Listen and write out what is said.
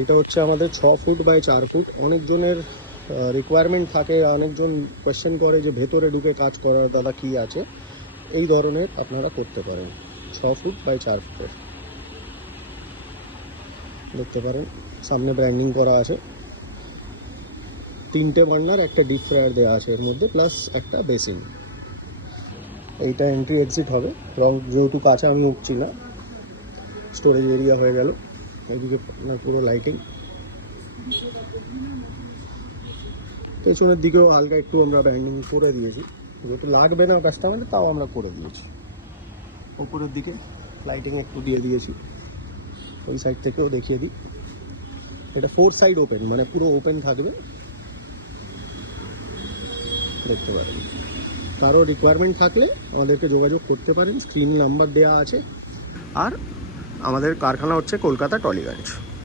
এটা হচ্ছে আমাদের 6 ফুট বাই 4 ফুট। অনেকজনের রিকোয়ারমেন্ট থাকে, অনেকজন কোয়েশ্চেন করে যে ভেতরে ঢুকে কাজ করার দাদা কি আছে। এই ধরনের আপনারা করতে পারেন। 6 ফুট বাই 4 ফুটের দেখতে পারেন, সামনে ব্র্যান্ডিং করা আছে। 3টে বার্নার, একটা ডিপ ফ্রায়ার দেওয়া আছে এর মধ্যে, প্লাস একটা বেসিন। এইটা এন্ট্রি এক্সিট হবে। রং যেহেতু কাছে আমি উঠছি না, স্টোরেজ এরিয়া হয়ে গেল। এইদিকে আপনার পুরো লাইটিং, পেছনের দিকেও হালকা একটু আমরা ব্র্যান্ডিং করে দিয়েছি, যেহেতু লাগবে না কাস্টমারের, তাও আমরা করে দিয়েছি। ওপরের দিকে লাইটিং একটু দিয়ে দিয়েছি। ওই সাইড থেকেও দেখিয়ে দিই, এটা 4 সাইড ওপেন, মানে পুরো ওপেন থাকবে, দেখতে পারেন। কারো রিকোয়ারমেন্ট থাকলে আমাদেরকে যোগাযোগ করতে পারেন, স্ক্রিন নাম্বার দেওয়া আছে। আর আমাদের কারখানা হচ্ছে কলকাতা টলিগঞ্জ।